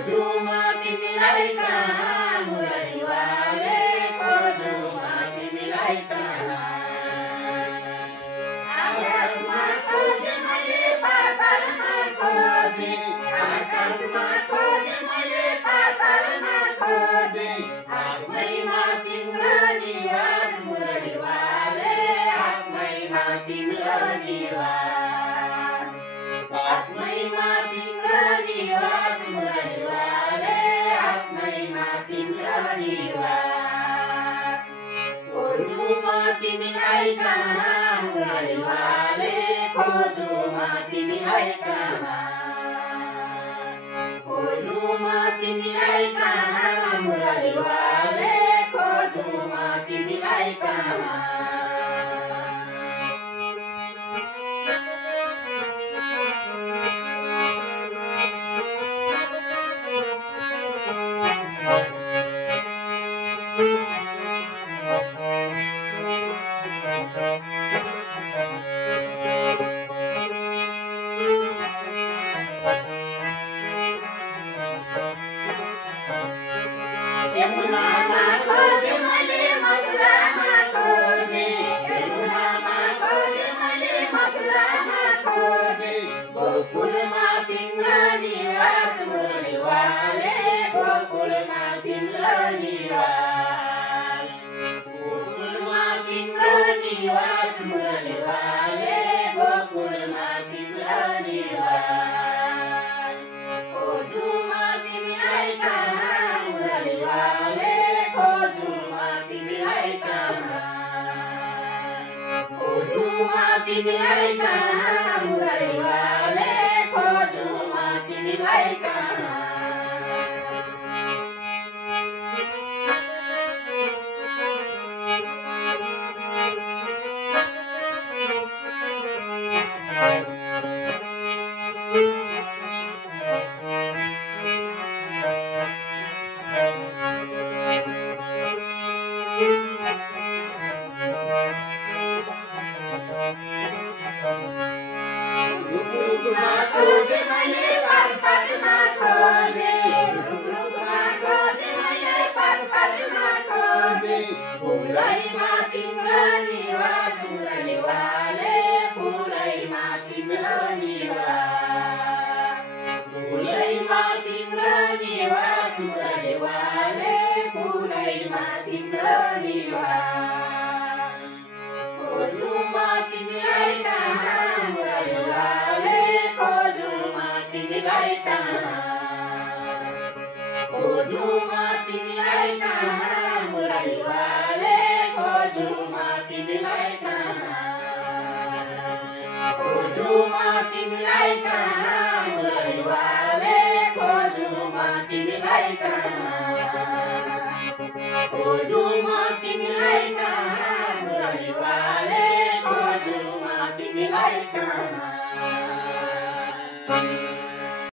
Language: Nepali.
खोजुमा तिमीलाई कहाँ मुरलीवाले खोजुमा तिमीलाई कहाँ आकाशमा खोजे मैले पातालमा खोजे आकाशमा खोजे मैले पातालमा खोजे आत्मैमा तिम्रो निवास मुरलीवाले आत्मैमा तिम्रो निवास आत्मैमा तिम्रो निवास मुरलीवाले आत्मैमा तिम्रो निवास खोजुमा तिमीलाई कहाँ मुरलीवाले खोजुमा तिमीलाई कहाँ खोजुमा तिमीलाई कहाँ मुरलीवाले खोजुमा तिमीलाई कहाँ यमुनामा खोजे मैले मथुरामा खोजे यमुनामा खोजे मैले मथुरामा खोजे गोकुलमा तिम्रो निवास मुरलीवाले गोकुलमा तिम्रो निवास गोकुलमा तिम्रो निवास मुरलीवाले गोकुलमा तिम्रो निवास खोजुमा तिमीलाई कहाँ मुरलीवाले खोजुमा तिमीलाई कहाँ खोजुमा तिमीलाई कहाँ मुरलीवाले खोजुमा तिमीलाई कहाँ रुखमा खोजे मैले पातमा खोजे रुखमा खोजे मैले पातमा खोजे फुलैमा तिम्रो निवास मुरलीवाले फुलैमा तिम्रो निवास फुलैमा तिम्रो निवास मुरलीवाले फुलैमा तिम्रो निवास खोजुमा तिमीलाई कहाँ मुरलीवाले खोजुमा तिमीलाई कहाँ खोजुमा तिमीलाई कहाँ मुरलीवाले खोजुमा तिमीलाई कहाँ खोजुमा तिमीलाई कहाँ मुरलीवाले खोजुमा तिमीलाई कहाँ